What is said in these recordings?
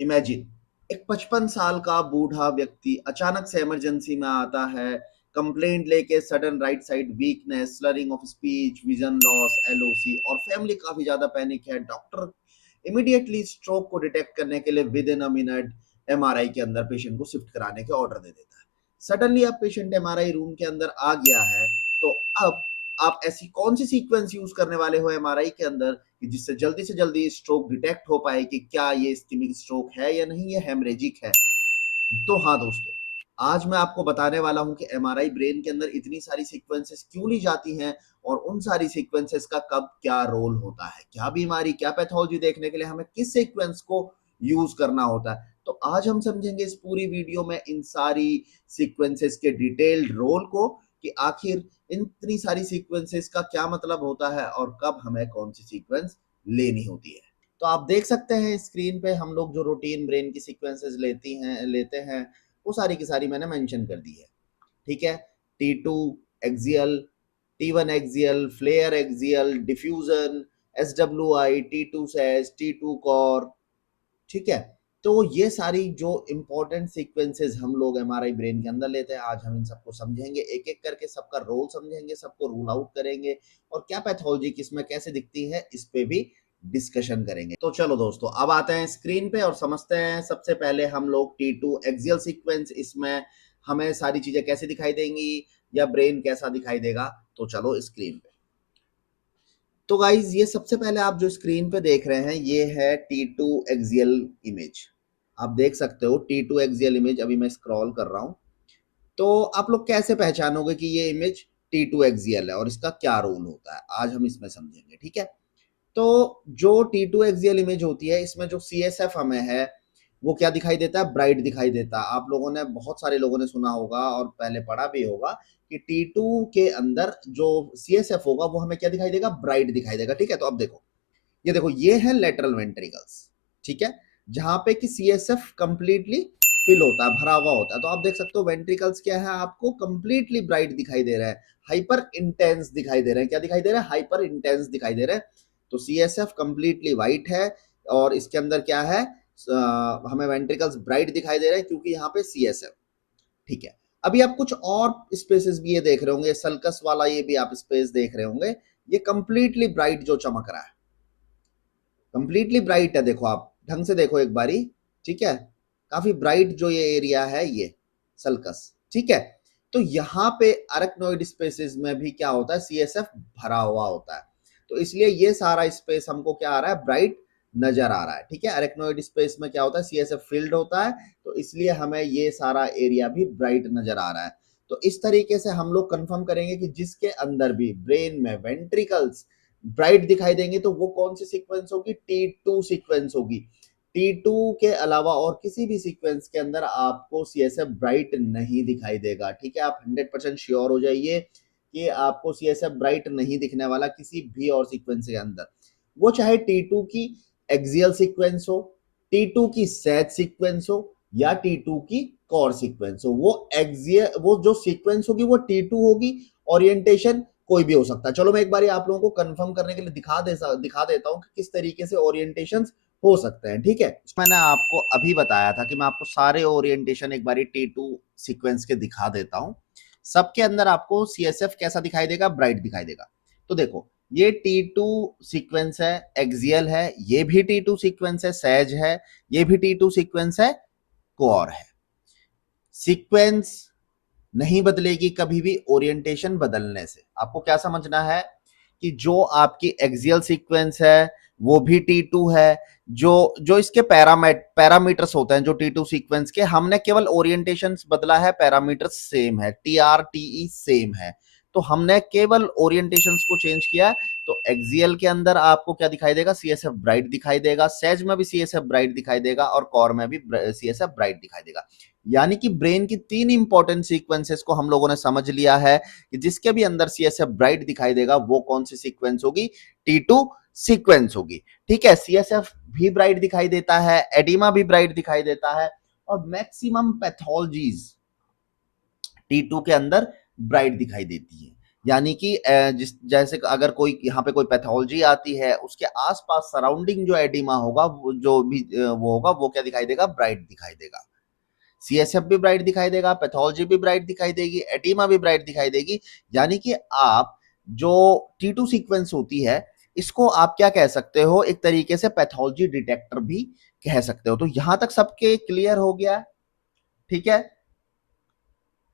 Imagine एक 55 साल का बूढ़ा व्यक्ति अचानक से इमरजेंसी में आता है, कंप्लेंट लेके sudden right side weakness, slurring of speech, vision loss, LOC और फैमिली काफी ज्यादा पैनिक है। डॉक्टर इमीडिएटली स्ट्रोक को डिटेक्ट करने के लिए with in a minute MRI के अंदर पेशेंट को शिफ्ट कराने के ऑर्डर दे देता है। सडनली अब पेशेंट एमआरआई रूम के अंदर आ गया है, तो अब आप ऐसी कौन सी सीक्वेंस यूज करने वाले हो एमआरआई के अंदर कि जिससे जल्दी से जल्दी स्ट्रोक डिटेक्ट हो पाए कि क्या ये इस्केमिक स्ट्रोक है या नहीं, ये हेमरेजिक है। तो हाँ दोस्तों, आज मैं आपको बताने वाला हूं कि एमआरआई ब्रेन के अंदर इतनी सारी सीक्वेंसेस क्यों ली जाती हैं और उन सारी सीक्वेंसेस का कब क्या रोल होता है, क्या बीमारी, क्या पैथोलॉजी देखने के लिए हमें किस सीक्वेंस को यूज करना होता है। तो आज हम समझेंगे इस पूरी वीडियो में इन सारी सीक्वेंसेस के डिटेल्ड रोल को, कि आखिर इन इतनी सारी सीक्वेंसेस का क्या मतलब होता है और कब हमें कौन सी सीक्वेंस लेनी होती है। तो आप देख सकते हैं स्क्रीन पे हम लोग जो रूटीन ब्रेन की सीक्वेंसेस लेते हैं वो सारी की सारी मैंने मेंशन कर दी है। ठीक है, T2 axial, T1 axial, FLAIR axial, diffusion, SWI, T2 sag, T2 cor. ठीक है, तो ये सारी जो इंपॉर्टेंट सीक्वेंसेस हम लोग एमआरआई ब्रेन के अंदर लेते हैं, आज हम इन सबको समझेंगे, एक एक करके सबका रोल समझेंगे, सबको रूल आउट करेंगे और क्या पैथोलॉजी किसमें कैसे दिखती है इस पे भी डिस्कशन करेंगे। तो चलो दोस्तों, अब आते हैं स्क्रीन पे और समझते हैं। सबसे पहले हम लोग T2 एक्सियल सीक्वेंस, इसमें हमें सारी चीजें कैसे दिखाई देंगी या ब्रेन कैसा दिखाई देगा। तो चलो स्क्रीन पे। तो गाइज ये सबसे पहले आप जो स्क्रीन पे देख रहे हैं ये है T2 एक्सियल इमेज। आप देख सकते हो T2 एक्सियल इमेज, अभी मैं स्क्रॉल कर रहा हूं। तो आप लोग कैसे पहचानोगे कि ये इमेज T2 एक्सियल है और इसका क्या रोल होता है, आज हम इसमें समझेंगे। ठीक है, तो जो T2 एक्सियल इमेज होती है, इसमें जो CSF हमें है वो क्या दिखाई देता है, ब्राइट दिखाई देता है। आप लोगों ने, बहुत सारे लोगों ने सुना होगा और पहले पढ़ा भी होगा कि T2 के अंदर जो CSF होगा वो हमें क्या दिखाई देगा, ब्राइट दिखाई देगा। ठीक है, तो अब देखो, ये देखो, ये है लेटरल वेंट्रिकल्स। ठीक है, जहां पे कि CSF कंप्लीटली फिल होता है, भरा हुआ होता है। तो आप देख सकते हो वेंट्रिकल्स क्या है, आपको कंप्लीटली ब्राइट दिखाई दे रहा है, हाइपर इंटेंस दिखाई दे रहे हैं। क्या दिखाई दे रहा है, हाइपर इंटेंस दिखाई दे रहे हैं। तो CSF कंप्लीटली व्हाइट है और इसके अंदर क्या है, हमें वेंट्रिकल्स ब्राइट दिखाई दे रहे हैं क्योंकि यहाँ पे CSF। ठीक है, अभी आप कुछ और स्पेसेस भी ये देख रहे होंगे, सल्कस वाला ये भी आप स्पेस देख रहे होंगे, ये कंप्लीटली ब्राइट जो चमक रहा है, कंप्लीटली ब्राइट है। देखो, आप ढंग से देखो एक बारी। ठीक है, काफी ब्राइट जो ये एरिया है, ये सल्कस। ठीक है, तो यहाँ पे अरेक्नोइड स्पेसिस में भी क्या होता है, CSF भरा हुआ होता है। तो इसलिए ये सारा स्पेस हमको क्या आ रहा है, ब्राइट नजर आ रहा है। ठीक है, अरेक्नोइड स्पेस में क्या होता है, CSF फील्ड होता है, तो इसलिए हमें ये सारा एरिया भी ब्राइट नजर आ रहा है। तो इस तरीके से हम लोग कंफर्म करेंगे कि जिसके अंदर भी ब्रेन में वेंट्रिकल्स ब्राइट दिखाई देंगे तो वो कौन सी सीक्वेंस होगी, T2 सीक्वेंस होगी। T2 के अलावा और किसी भी सीक्वेंस के अंदर आपको CSF ब्राइट नहीं दिखाई देगा। ठीक है, आप 100% श्योर हो जाइए कि आपको CSF ब्राइट नहीं दिखने वाला किसी भी और सीक्वेंस के अंदर, वो चाहे T2 की एक्सियल सीक्वेंस हो, T2 की सेज सीक्वेंस हो या T2 की कोर सीक्वेंस हो। वो एक्सियल, वो जो सीक्वेंस होगी वो T2 होगी, ओरिएंटेशन कोई भी हो सकता है। चलो मैं एक बार आप लोगों को कंफर्म करने के लिए दिखा देता हूं कि किस तरीके से ओरिएंटेशंस हो सकते हैं। ठीक है, मैंने आपको अभी बताया था कि मैं आपको सारे ओरिएंटेशन एक बार T2 सीक्वेंस के दिखा देता हूं। सबके अंदर आपको CSF कैसा दिखाई देगा, ब्राइट दिखाई देगा। तो देखो, ये T2 सीक्वेंस है, एक्सियल है, ये भी T2 सीक्वेंस है, सैज है, ये भी T2 सीक्वेंस है, कोर है। सीक्वेंस नहीं बदलेगी कभी भी ओरिएंटेशन बदलने से। आपको क्या समझना है कि जो आपकी एक्सियल सीक्वेंस है वो भी T2 है, जो जो इसके पैरामीटर्स होते हैं जो T2 सीक्वेंस के, हमने केवल ओरिएंटेशन बदला है, पैरामीटर्स सेम है, TRTE सेम है। तो हमने केवल ओरिएंटेशंस को चेंज किया है। तो एक्सियल के अंदर आपको क्या दिखाई देगा, CSF ब्राइट दिखाई देगा, सेज में भी CSF ब्राइट दिखाई देगा और कोर में भी CSF ब्राइट दिखाई देगा। यानी कि ब्रेन की तीन इंपॉर्टेंट सीक्वेंसेस को हम लोगों ने समझ लिया है कि जिसके भी अंदर CSF ब्राइट दिखाई देगा वो कौन सी सीक्वेंस होगी, T2 सीक्वेंस होगी। ठीक है, CSF भी ब्राइट दिखाई देता है, एडिमा भी ब्राइट दिखाई देता है और मैक्सिमम पैथोलॉजीज T2 के अंदर ब्राइट दिखाई देती है। यानी कि जिस जैसे अगर कोई यहाँ पे कोई पैथोलॉजी आती है, उसके आसपास सराउंडिंग जो एडिमा होगा, वो जो भी वो होगा, वो क्या दिखाई देगा? ब्राइट दिखाई देगा। सीएसएफ भी ब्राइट दिखाई देगा, पैथोलॉजी भी ब्राइट दिखाई देगी, एडिमा भी ब्राइट दिखाई देगी। यानी कि आप जो T2 सीक्वेंस होती है, इसको आप क्या कह सकते हो? एक तरीके से पैथोलॉजी डिटेक्टर भी कह सकते हो। तो यहां तक सबके क्लियर हो गया? ठीक है।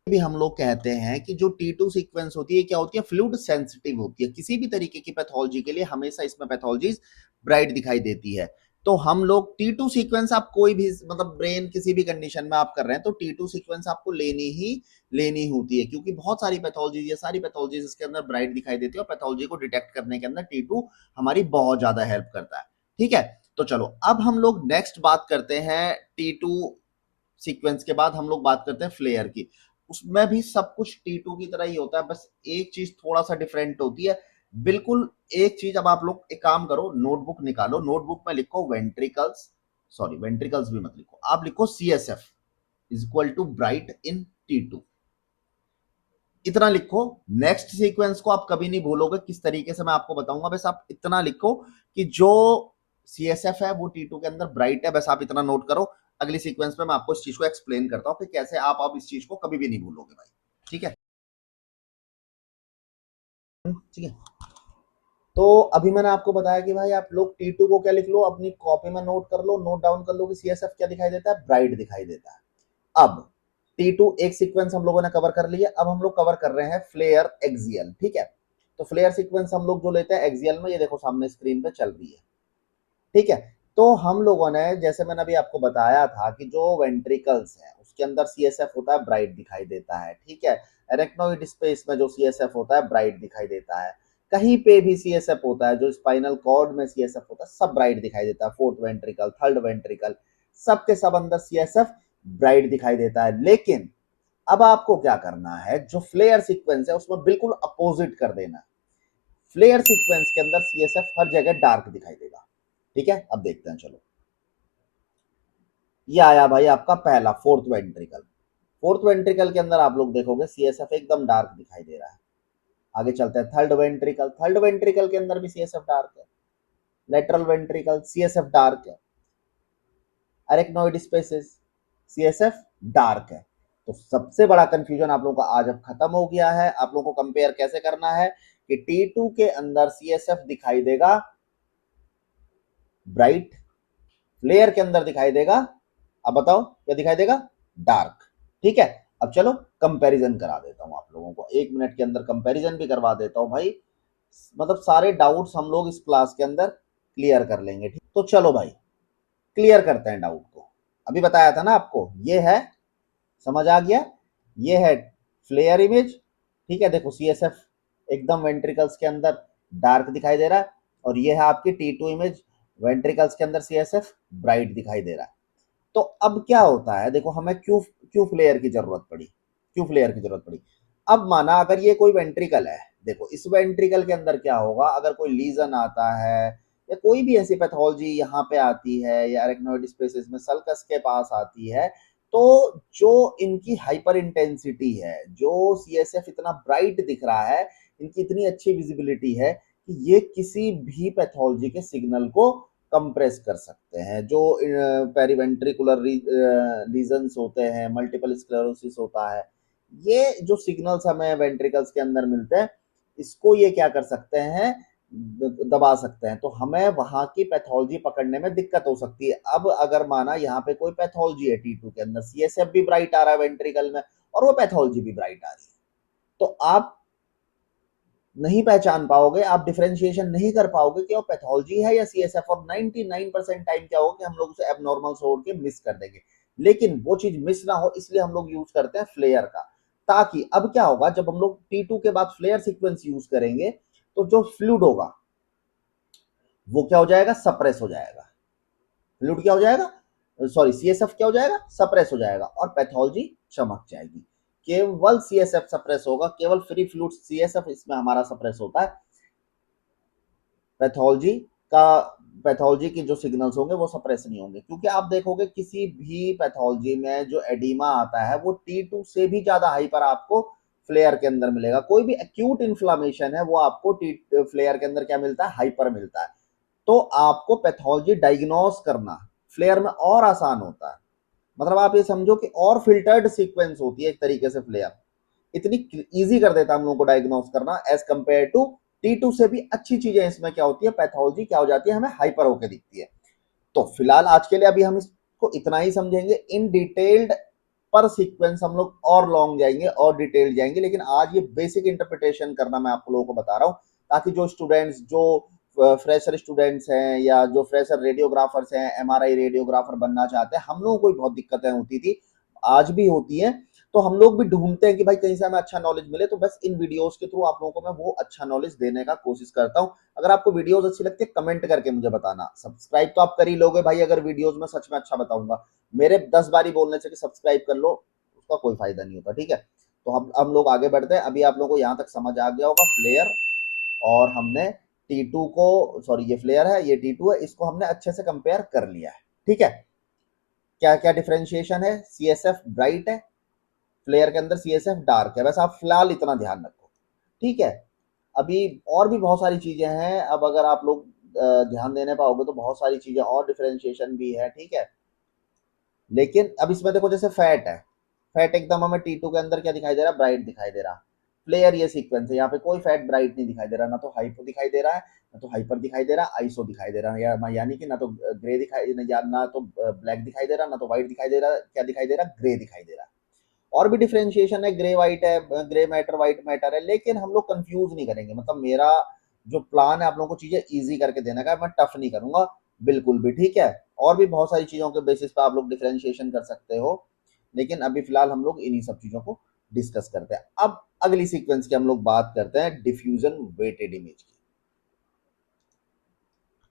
भी हम लोग कहते हैं कि जो T2 सीक्वेंस होती है, क्या होती है? फ्लूइड सेंसिटिव होती है। किसी भी तरीके की पैथोलॉजी के लिए हमेशा इसमें पैथोलॉजीज ब्राइट दिखाई देती है। तो हम लोग T2 सीक्वेंस, आप कोई भी मतलब ब्रेन किसी भी कंडीशन में आप कर रहे हैं, तो T2 सीक्वेंस आपको लेनी होती है, क्योंकि बहुत सारी पैथोलॉजी, ये सारी पैथोलॉजीज इसके अंदर ब्राइट दिखाई देती है, और पैथोलॉजी को डिटेक्ट करने के अंदर T2 हमारी बहुत ज्यादा हेल्प करता है। ठीक है। तो चलो अब हम लोग नेक्स्ट बात करते हैं। T2 सीक्वेंस के बाद हम लोग बात करते हैं फ्लेयर की। उसमें भी सब कुछ T2 की तरह ही होता है, बस एक चीज थोड़ा सा डिफरेंट होती है। बिल्कुल एक चीज, अब आप लोग एक काम करो, नोटबुक निकालो, नोटबुक में लिखो वेंट्रिकल्स, सॉरी वेंट्रिकल्स भी मत लिखो, आप लिखो CSF is equal to bright in T2, इतना लिखो। नेक्स्ट सीक्वेंस को आप कभी नहीं भूलोगे, किस तरीके से मैं आपको बताऊंगा, बस आप इतना लिखो कि जो CSF है वो T2 के अंदर ब्राइट है, बस आप इतना नोट करो। अगली सीक्वेंस में मैं आपको इस चीज को एक्सप्लेन करता हूं कि कैसे आप अब इस चीज को कभी भी नहीं भूलोगे भाई। ठीक है। ठीक है। तो अभी मैंने आपको बताया कि भाई आप लोग T2 को क्या लिख लो, अपनी कॉपी में नोट कर लो, नोट डाउन कर लो कि CSF क्या दिखाई देता है? ब्राइट दिखाई देता है। अब T2 एक सीक्वेंस हम लोगों ने कवर कर लिया, अब हम लोग कवर कर रहे हैं फ्लेयर एक्सियल। ठीक है। तो फ्लेयर सीक्वेंस हम लोग जो लेते हैं एक्सियल में, ये देखो सामने स्क्रीन पे चल रही है। ठीक है। तो हम लोगों ने, जैसे मैंने अभी आपको बताया था कि जो वेंट्रिकल्स है उसके अंदर CSF होता है, ब्राइट दिखाई देता है। ठीक है। एरेक्नोइड स्पेस में जो CSF होता है, ब्राइट दिखाई देता है। कहीं पे भी CSF होता है, जो स्पाइनल कॉर्ड में CSF होता है, सब ब्राइट दिखाई देता है। फोर्थ वेंट्रिकल, थर्ड वेंट्रिकल, सब के सब अंदर CSF ब्राइट दिखाई देता है। लेकिन अब आपको क्या करना है, जो फ्लेयर सीक्वेंस है उसमें बिल्कुल अपोजिट कर देना। फ्लेयर सीक्वेंस के अंदर CSF हर जगह डार्क दिखाई देगा। ठीक है। अब देखते हैं, चलो। ये आया भाई आपका पहला फोर्थ वेंट्रिकल। फोर्थ वेंट्रिकल के अंदर आप लोग देखोगे CSF एकदम डार्क दिखाई दे रहा है। आगे चलते हैं, थर्ड वेंट्रिकल। थर्ड वेंट्रिकल के अंदर भी CSF डार्क है। लेटरल वेंट्रिकल, CSF डार्क है। अरेक्नोइड स्पेसिस, CSF डार्क है। तो सबसे बड़ा कंफ्यूजन आप लोगों का आज अब खत्म हो गया है। आप लोगों को कंपेयर कैसे करना है कि T2 के अंदर CSF दिखाई देगा ब्राइट, फ्लेयर के अंदर दिखाई देगा, अब बताओ क्या दिखाई देगा? डार्क। ठीक है। अब चलो कंपैरिजन करा देता हूं आप लोगों को, 1 मिनट के अंदर कंपैरिजन भी करवा देता हूं भाई। मतलब सारे डाउट्स हम लोग इस क्लास के अंदर क्लियर कर लेंगे। ठीक, तो चलो भाई क्लियर करते हैं डाउट को। अभी बताया था ना आपको, ये है, समझ आ गया? ये है फ्लेयर इमेज। ठीक है। देखो CSF एकदम वेंट्रिकल्स के अंदर डार्क दिखाई दे रहा है, और ये है आपकी T2 इमेज, वेंट्रिकल्स के अंदर CSF ब्राइट दिखाई दे रहा है। तो अब क्या होता है, देखो हमें क्यों क्यों फ्लेयर की जरूरत पड़ी, क्यों फ्लेयर की जरूरत पड़ी? अब माना अगर ये कोई वेंट्रिकल है, देखो इस वेंट्रिकल के अंदर क्या होगा, अगर कोई लीजन आता है या कोई भी ऐसी पैथोलॉजी यहाँ पे आती है, या एरेक्नोइड स्पेसिस में सल्कस के पास आती है, तो जो इनकी हाइपर इंटेंसिटी है, जो CSF इतना ब्राइट दिख रहा है, इनकी इतनी अच्छी विजिबिलिटी है कि ये किसी भी पैथोलॉजी के सिग्नल को कंप्रेस कर सकते हैं। जो पेरिवेंट्रिकुलर लीजन्स होते हैं, मल्टीपल स्क्लेरोसिस होता है, ये जो सिग्नल्स हमें वेंट्रिकल्स के अंदर मिलते हैं, इसको ये क्या कर सकते हैं? दबा सकते हैं। तो हमें वहां की पैथोलॉजी पकड़ने में दिक्कत हो सकती है। अब अगर माना यहाँ पे कोई पैथोलॉजी है T2 के अंदर, CSF भी ब्राइट आ रहा है वेंट्रिकल में, और वो पैथोलॉजी भी ब्राइट आ रही है, तो आप नहीं पहचान पाओगे, आप डिफरेंशिएशन नहीं कर पाओगे कि वो पैथोलॉजी है या CSF, और 99% टाइम क्या होगा कि हम लोग उसे एबनॉर्मल छोड़ के मिस कर देंगे। लेकिन वो चीज मिस ना हो, इसलिए हम लोग यूज करते हैं फ्लेयर का। ताकि अब क्या होगा, जब हम लोग T2 के बाद फ्लेयर सीक्वेंस यूज करेंगे, तो जो फ्लूइड होगा वो क्या हो जाएगा? सप्रेस हो जाएगा। फ्लूइड क्या हो जाएगा? सॉरी, CSF क्या हो जाएगा? सप्रेस हो जाएगा, और पैथोलॉजी चमक जाएगी। केवल CSF सप्रेस होगा, केवल फ्री फ्लूइड CSF इसमें हमारा सप्रेस होता है। पैथोलॉजी का, पैथोलॉजी के जो सिग्नल्स होंगे वो सप्रेस नहीं होंगे, क्योंकि आप देखोगे किसी भी पैथोलॉजी में जो एडिमा आता है वो T2 से भी ज्यादा हाइपर आपको फ्लेयर के अंदर मिलेगा। कोई भी एक्यूट इन्फ्लामेशन है वो आपको फ्लेयर के अंदर क्या मिलता है, हाइपर मिलता है। तो आपको पैथोलॉजी डायग्नोस करना फ्लेयर में और आसान होता है। मतलब आप ये समझो कि और फिल्टर्ड सीक्वेंस होती है एक तरीके से फ्लेयर, इतनी इजी कर देता है हम लोगों को डायग्नोस करना एज कंपेयर टू T2 से भी अच्छी चीजें इसमें क्या होती है, पैथोलॉजी क्या हो जाती है, हमें हाइपर होकर दिखती है। तो फिलहाल आज के लिए अभी हम इसको इतना ही समझेंगे। इन डिटेल्ड पर सीक्वेंस हम लोग और लॉन्ग जाएंगे और डिटेल जाएंगे, लेकिन आज ये बेसिक इंटरप्रिटेशन करना मैं आप लोगों को बता रहा हूँ, ताकि जो स्टूडेंट्स जो फ्रेशर स्टूडेंट्स हैं या जो फ्रेशर रेडियोग्राफर्स हैं, एमआरआई रेडियोग्राफर बनना चाहते हैं, हम लोगों को बहुत दिक्कतें होती थी, आज भी होती हैं। तो हम लोग भी ढूंढते हैं कि भाई कहीं से हमें अच्छा नॉलेज मिले, तो बस इन वीडियोस के थ्रू आप लोगों को मैं वो अच्छा नॉलेज देने का कोशिश करता हूँ। अगर आपको वीडियोस अच्छी लगती है कमेंट करके मुझे बताना। सब्सक्राइब तो आप कर ही लोगे भाई, अगर वीडियोस में सच में अच्छा बताऊंगा। मेरे 10 बारी बोलने से कि सब्सक्राइब कर लो उसका कोई फायदा नहीं होता, ठीक है। तो हम लोग आगे बढ़ते हैं। अभी आप लोगों को यहाँ तक समझ आ गया होगा फ्लेयर, और हमने T2 को, सॉरी ये फ्लेयर है ये T2 है, इसको हमने अच्छे से कंपेयर कर लिया है, ठीक है। क्या क्या डिफरेंशिएशन है, CSF ब्राइट है, फ्लेयर के अंदर CSF डार्क है, बस आप फिलहाल इतना ध्यान रखो, ठीक है। अभी और भी बहुत सारी चीजें हैं, अब अगर आप लोग ध्यान देने पाओगे तो बहुत सारी चीजें और डिफरेंशिएशन भी है, ठीक है। लेकिन अब इसमें देखो जैसे फैट है, फैट एकदम हमें T2 के अंदर क्या दिखाई दे रहा है, ब्राइट दिखाई दे रहा है। फ्लेयर ये सीक्वेंस है, यहाँ पे कोई फैट ब्राइट नहीं दिखाई दे रहा, ना तो हाइपो दिखाई दे रहा है, ना तो हाइपर दिखाई दे रहा है, आइसो दिखाई दे रहा है, यानी कि ना तो ग्रे दिखाई, ना तो ब्लैक दिखाई दे रहा, ना तो व्हाइट दिखाई दे रहा, क्या दिखाई दे रहा, ग्रे दिखाई दे रहा। और भी डिफरेंशिएशन है, ग्रे व्हाइट है, ग्रे मैटर व्हाइट मैटर है, लेकिन हम लोग कंफ्यूज नहीं करेंगे। मतलब मेरा जो प्लान है आप लोगों को चीजें इजी करके देने का, मैं टफ नहीं करूंगा बिल्कुल भी, ठीक है। और भी बहुत सारी चीजों के बेसिस पे आप लोग डिफरेंशिएशन कर सकते हो, लेकिन अभी फिलहाल हम लोग इन्हीं सब चीजों को डिस्कस करते हैं। अब अगली सीक्वेंस की हम लोग बात करते हैं, डिफ्यूजन वेटेड इमेज की।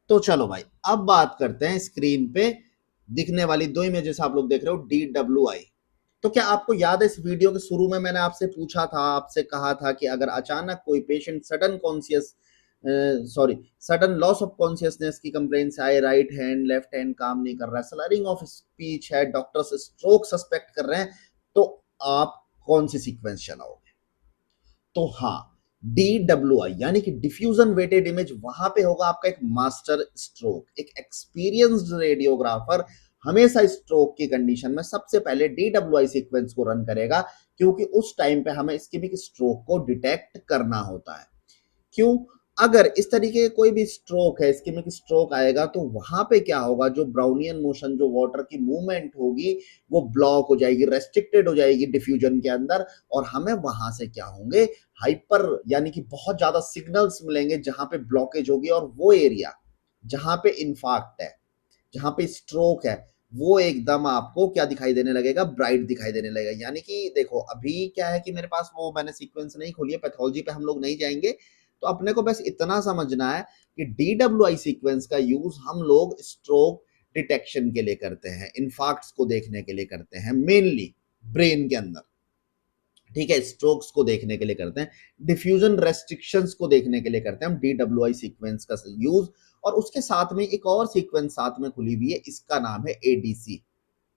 तो चलो भाई अब बात करते हैं स्क्रीन पे दिखने वाली दो इमेजेस आप लोग देख रहे हो, DWI। तो क्या आपको याद है इस वीडियो के शुरू में मैंने आपसे पूछा था, आपसे कहा था कि अगर अचानक कोई patient sudden loss of consciousness की कंप्लेन से आए, राइट हैंड लेफ्ट हैंड काम नहीं कर रहा है, स्लरिंग ऑफ स्पीच है, डॉक्टर स्ट्रोक सस्पेक्ट कर रहे हैं, तो आप कौन सी सीक्वेंस चलाओगे? तो हाँ, DWI यानी कि डिफ्यूजन वेटेड इमेज, वहां पे होगा आपका एक मास्टर स्ट्रोक। एक एक्सपीरियंस्ड रेडियोग्राफर हमेशा स्ट्रोक की कंडीशन में सबसे पहले DWI सीक्वेंस को रन करेगा, क्योंकि उस टाइम पे हमें इस्केमिक स्ट्रोक को डिटेक्ट करना होता है। क्यों? अगर इस तरीके कोई भी स्ट्रोक है, इस्केमिक स्ट्रोक आएगा, तो वहां पे क्या होगा, जो ब्राउनियन मोशन, जो वाटर की मूवमेंट होगी, वो ब्लॉक हो जाएगी, रेस्ट्रिक्टेड हो जाएगी डिफ्यूजन के अंदर, और हमें वहां से क्या होंगे, हाइपर यानी कि बहुत ज्यादा सिग्नल्स मिलेंगे जहां पे ब्लॉकेज होगी, और वो एरिया जहां पे इंफाक्ट है, जहां पे स्ट्रोक है, वो एकदम आपको क्या दिखाई देने लगेगा, ब्राइट दिखाई देने लगेगा। यानी कि देखो अभी क्या है कि मेरे पास वो मैंने सीक्वेंस नहीं खोली है, पैथोलॉजी पे हम लोग नहीं जाएंगे, तो अपने को बस इतना समझना है कि DWI सीक्वेंस का यूज हम लोग स्ट्रोक डिटेक्शन के लिए करते हैं, इन्फार्क्ट्स को देखने के लिए करते हैं, मेनली ब्रेन के अंदर, ठीक है। स्ट्रोक्स को देखने के लिए करते हैं, डिफ्यूजन रेस्ट्रिक्शंस को देखने के लिए करते हैं हम DWI सीक्वेंस का यूज। और उसके साथ में एक और सीक्वेंस साथ में खुली हुई है, इसका नाम है ADC,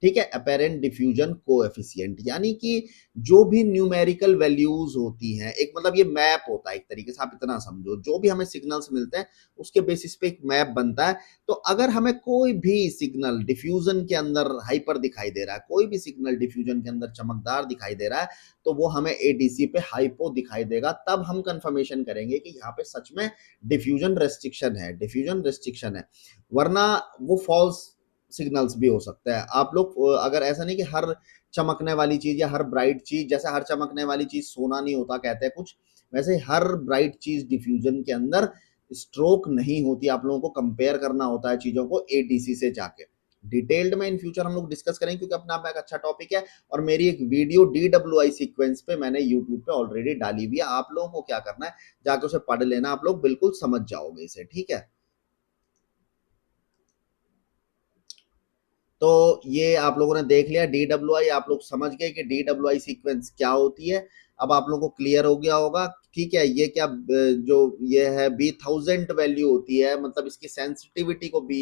ठीक है, अपेरेंट डिफ्यूजन कोएफिशिएंट। यानी कि जो भी न्यूमेरिकल वैल्यूज होती हैं, एक मतलब ये मैप होता है एक तरीके से, आप इतना समझो, जो भी हमें सिग्नल्स मिलते हैं उसके बेसिस पे एक मैप बनता है। तो अगर हमें कोई भी सिग्नल डिफ्यूजन के अंदर हाइपर दिखाई दे रहा है, कोई भी सिग्नल डिफ्यूजन के अंदर चमकदार दिखाई दे रहा है, तो वो हमें ADC पे हाइपो दिखाई देगा, तब हम कंफर्मेशन करेंगे कि यहाँ पे सच में डिफ्यूजन रेस्ट्रिक्शन है, डिफ्यूजन रेस्ट्रिक्शन है। वरना वो फॉल्स सिग्नल्स भी हो सकता है। आप लोग अगर ऐसा नहीं कि हर चमकने वाली चीज या हर ब्राइट चीज, जैसे हर चमकने वाली चीज सोना नहीं होता कहते हैं कुछ, वैसे हर ब्राइट चीज डिफ्यूजन के अंदर स्ट्रोक नहीं होती। आप लोगों को कंपेयर करना होता है चीजों को ADC से जाके। डिटेल्ड में इन फ्यूचर हम लोग डिस्कस करेंगे, क्योंकि अपना आप एक अच्छा टॉपिक है, और मेरी एक वीडियो DWI सीक्वेंस पे मैंने यूट्यूब पे ऑलरेडी डाली हुई है। आप लोगों को क्या करना है, जाके उसे पढ़ लेना, आप लोग बिल्कुल समझ जाओगे इसे, ठीक है। तो ये आप लोगों ने देख लिया DWI, आप लोग समझ गए कि DWI सीक्वेंस क्या होती है। अब आप लोगों को क्लियर हो गया होगा, ठीक है। ये क्या जो ये है B1000 वैल्यू होती है, मतलब इसकी सेंसिटिविटी को B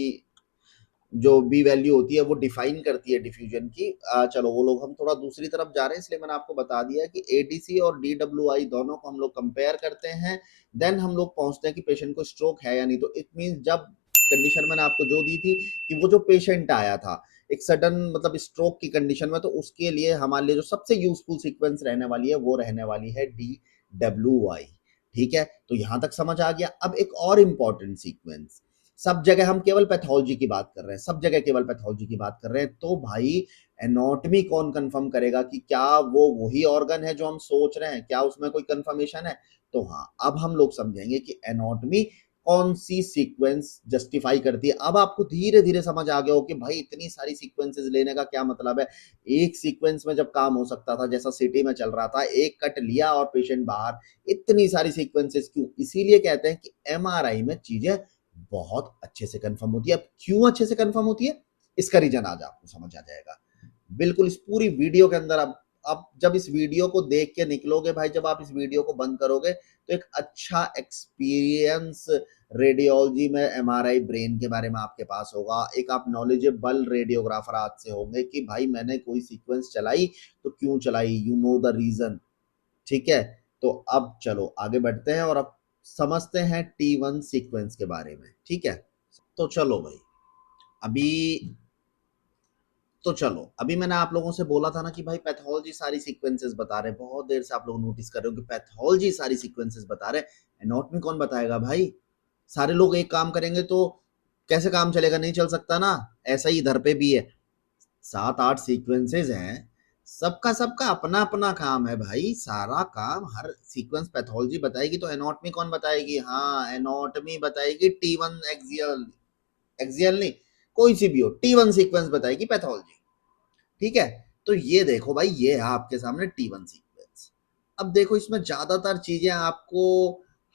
जो बी वैल्यू होती है वो डिफाइन करती है डिफ्यूजन की। चलो वो लोग हम थोड़ा दूसरी तरफ जा रहे हैं, इसलिए मैंने आपको बता दिया कि एडीसी और डीडब्ल्यूआई दोनों को हम लोग कंपेयर करते हैं, देन हम लोग पहुंचते हैं कि पेशेंट को स्ट्रोक है या नहीं। तो इट मीन जब कंडीशन मैंने आपको जो दी थी कि वो जो पेशेंट आया था एक सडन मतलब स्ट्रोक की कंडीशन में, तो उसके लिए हमारे लिए जो सबसे यूजफुल सीक्वेंस रहने वाली है वो रहने वाली है डीडब्ल्यूआई। ठीक है, तो यहां तक समझ आ गया। अब एक और इंपॉर्टेंट सीक्वेंस, सब जगह हम केवल पैथोलॉजी की बात कर रहे हैं, सब जगह केवल पैथोलॉजी की बात कर रहे हैं, तो भाई एनाटॉमी कौन कंफर्म करेगा कि क्या वो वही ऑर्गन है जो हम सोच रहे हैं, क्या उसमें कोई कंफर्मेशन है? तो हाँ, अब हम लोग समझेंगे कि एनाटॉमी कौन सी सीक्वेंस जस्टिफाई करती है। अब आपको धीरे धीरे समझ आ गया हो कि भाई इतनी सारी सीक्वेंसेस लेने का क्या मतलब है। एक सीक्वेंस में जब काम हो सकता था, जैसा सिटी में चल रहा था, एक कट लिया और पेशेंट बाहर, इतनी सारी सीक्वेंसेस क्यों? इसीलिए कहते हैं कि एमआरआई में चीजें बहुत अच्छे से कंफर्म होती है। अब क्यों अच्छे से कंफर्म होती है, इसका रीजन आज आपको समझ आ जाएगा बिल्कुल इस पूरी वीडियो के अंदर। अब जब इस वीडियो को देख के निकलोगे भाई, जब आप इस वीडियो को बंद करोगे, तो एक अच्छा एक्सपीरियंस रेडियोलॉजी में एमआरआई ब्रेन के बारे में आपके पास होगा। एक आप नॉलेजेबल रेडियोग्राफर आज से होंगे कि भाई मैंने कोई सीक्वेंस चलाई तो क्यों चलाई, यू नो द रीजन। ठीक है, तो अब चलो आगे बढ़ते हैं और अब समझते हैं T1 सीक्वेंस के बारे में। ठीक है, तो चलो भाई, अभी अभी मैंने आप लोगों से बोला था ना कि भाई पैथोलॉजी सारी सीक्वेंसेस बता रहे हैं, बहुत देर से आप लोग नोटिस कर रहे हो कि पैथोलॉजी सारी सीक्वेंसेस बता रहे हैं, एनाटॉमी कौन बताएगा भाई? सारे लोग एक काम करेंगे तो कैसे काम चलेगा? नहीं चल सकता ना। ऐसा ही इधर पे भी है, 7-8 सीक्वेंसेस हैं, सबका सबका अपना अपना काम है भाई। सारा काम हर सीक्वेंस पैथोलॉजी बताएगी तो एनाटॉमी कौन बताएगी? हाँ, एनाटॉमी बताएगी T1 एक्सियल, एक्सियल नहीं, कोई सी भी हो, T1 सीक्वेंस बताएगी पैथोलॉजी। ठीक है, तो ये देखो भाई, ये है आपके सामने T1 सीक्वेंस। अब देखो इसमें ज्यादातर चीजें आपको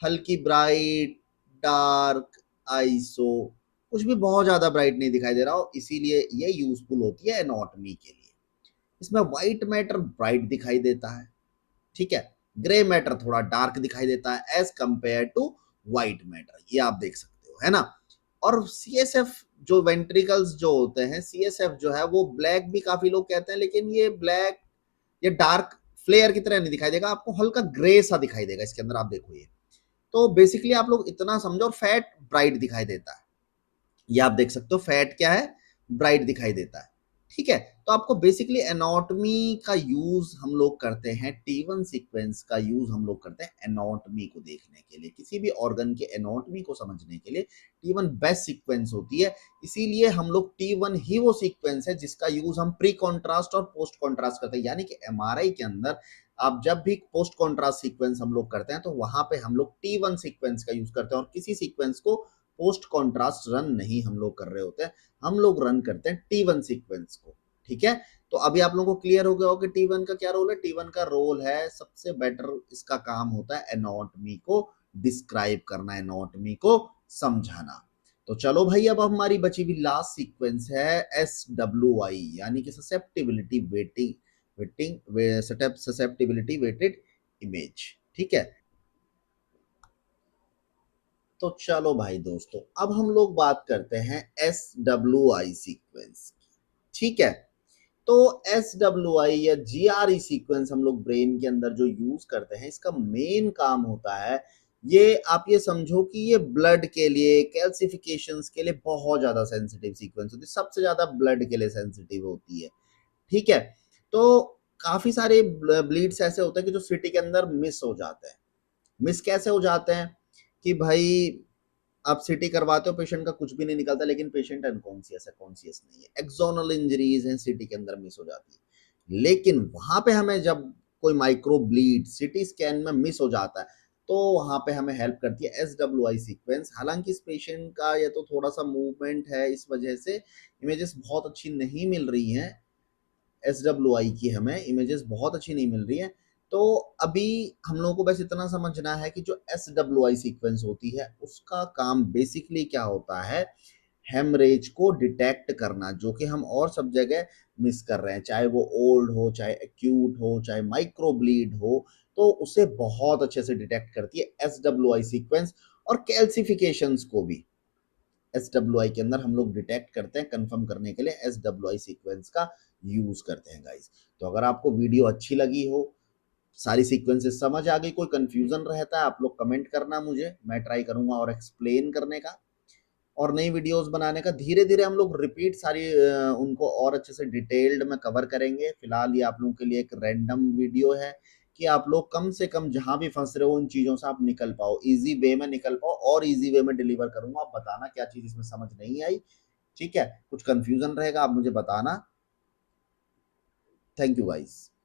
हल्की ब्राइट, डार्क, आइसो, कुछ भी बहुत ज्यादा ब्राइट नहीं दिखाई दे रहा हो, इसीलिए ये यूजफुल होती है एनाटॉमी के लिए। इसमें व्हाइट मैटर ब्राइट दिखाई देता है, ठीक है, ग्रे मैटर थोड़ा डार्क दिखाई देता है as compare to white matter, ये आप देख सकते हो, है ना। और सीएसएफ जो वेंट्रिकल्स जो होते हैं, सीएसएफ जो है वो ब्लैक भी काफी लोग कहते हैं, लेकिन ये ब्लैक, ये डार्क फ्लेयर की तरह नहीं दिखाई देगा आपको, हल्का ग्रे सा दिखाई देगा इसके अंदर, आप देखो ये। तो बेसिकली आप लोग इतना समझो, और फैट ब्राइट दिखाई देता है, ये आप देख सकते हो, फैट क्या है, ब्राइट दिखाई देता है। ठीक है, तो आपको बेसिकली एनाटॉमी का यूज हम लोग करते हैं, T1 सीक्वेंस का यूज हम लोग करते हैं एनाटॉमी को देखने के लिए, किसी भी ऑर्गन के एनाटॉमी को समझने के लिए T1 बेस्ट सीक्वेंस होती है। इसीलिए हम लोग T1 ही वो सीक्वेंस है जिसका यूज हम प्री कॉन्ट्रास्ट और पोस्ट कॉन्ट्रास्ट करते हैं, यानी कि एमआरआई के अंदर आप जब भी पोस्ट कॉन्ट्रास्ट सीक्वेंस हम लोग करते हैं तो वहां पे हम लोग T1 सीक्वेंस का यूज करते हैं, और किसी सीक्वेंस को पोस्ट कॉन्ट्रास्ट रन नहीं हम लोग कर रहे होते हैं, हम लोग रन करते हैं T1 सीक्वेंस को। ठीक है, तो अभी आप लोगों को क्लियर हो गया हो कि T1 का क्या रोल है। T1 का रोल है सबसे बेटर, इसका काम होता है एनाटॉमी को डिस्क्राइब करना, एनाटॉमी को समझाना। तो चलो भाई, अब हमारी बची हुई लास्ट सीक्वेंस है SWI, यानी कि susceptibility weighting, susceptibility weighted image. ठीक है, तो चलो भाई दोस्तों, अब हम लोग बात करते हैं SWI सीक्वेंस की। ठीक है, तो SWI या GRE सीक्वेंस हम लोग ब्रेन के अंदर जो यूज करते हैं, इसका मेन काम होता है, ये आप ये समझो कि ये ब्लड के लिए, कैल्सिफिकेशंस के लिए बहुत ज्यादा सेंसिटिव सीक्वेंस होती है, सबसे ज्यादा ब्लड के लिए सेंसिटिव होती है। ठीक है, तो काफी सारे ब्लीड्स ऐसे होते हैं कि जो सिटी के अंदर मिस हो जाते हैं। मिस कैसे हो जाते हैं कि भाई आप सीटी करवाते हो, पेशेंट का कुछ भी नहीं निकलता, लेकिन पेशेंट अनकॉन्शियस है, कॉन्शियस नहीं है, एक्सोनल इंजरीज हैं, सीटी के अंदर मिस हो जाती है। लेकिन वहां पे हमें जब कोई माइक्रो ब्लीड सीटी स्कैन में मिस हो जाता है, तो वहां पे हमें हेल्प करती है SWI सीक्वेंस। हालांकि इस पेशेंट का ये तो थोड़ा सा मूवमेंट है, इस वजह से इमेजेस बहुत अच्छी नहीं मिल रही हैं, SWI की हमें इमेजेस बहुत अच्छी नहीं मिल रही है। तो अभी हम लोगों को बस इतना समझना है कि जो SWI सीक्वेंस होती है उसका काम बेसिकली क्या होता है, हेमरेज को डिटेक्ट करना, जो कि हम और सब जगह मिस कर रहे हैं, चाहे वो ओल्ड हो, चाहे एक्यूट हो, चाहे माइक्रो ब्लीड हो, तो उसे बहुत अच्छे से डिटेक्ट करती है SWI सीक्वेंस, और कैल्सिफिकेशंस को भी। SWI के अंदर हम लोग डिटेक्ट करते हैं, कंफर्म करने के लिए SWI सीक्वेंस का यूज करते हैं गाइस। तो अगर आपको वीडियो अच्छी लगी हो, सारी सीक्वेंसेस समझ आ गई, कोई कंफ्यूजन रहता है आप लोग कमेंट करना मुझे, मैं ट्राई करूंगा और एक्सप्लेन करने का और नई वीडियोस बनाने का। धीरे धीरे हम लोग रिपीट सारी उनको और अच्छे से डिटेल्ड में कवर करेंगे। फिलहाल ये आप लोगों के लिए एक रैंडम वीडियो है कि आप लोग कम से कम जहां भी फंस रहे हो उन चीजों से आप निकल पाओ, इजी वे में निकल पाओ, और इजी वे में डिलीवर करूंगा। आप बताना क्या चीज इसमें समझ नहीं आई, ठीक है? कुछ कंफ्यूजन रहेगा आप मुझे बताना। Thank you guys.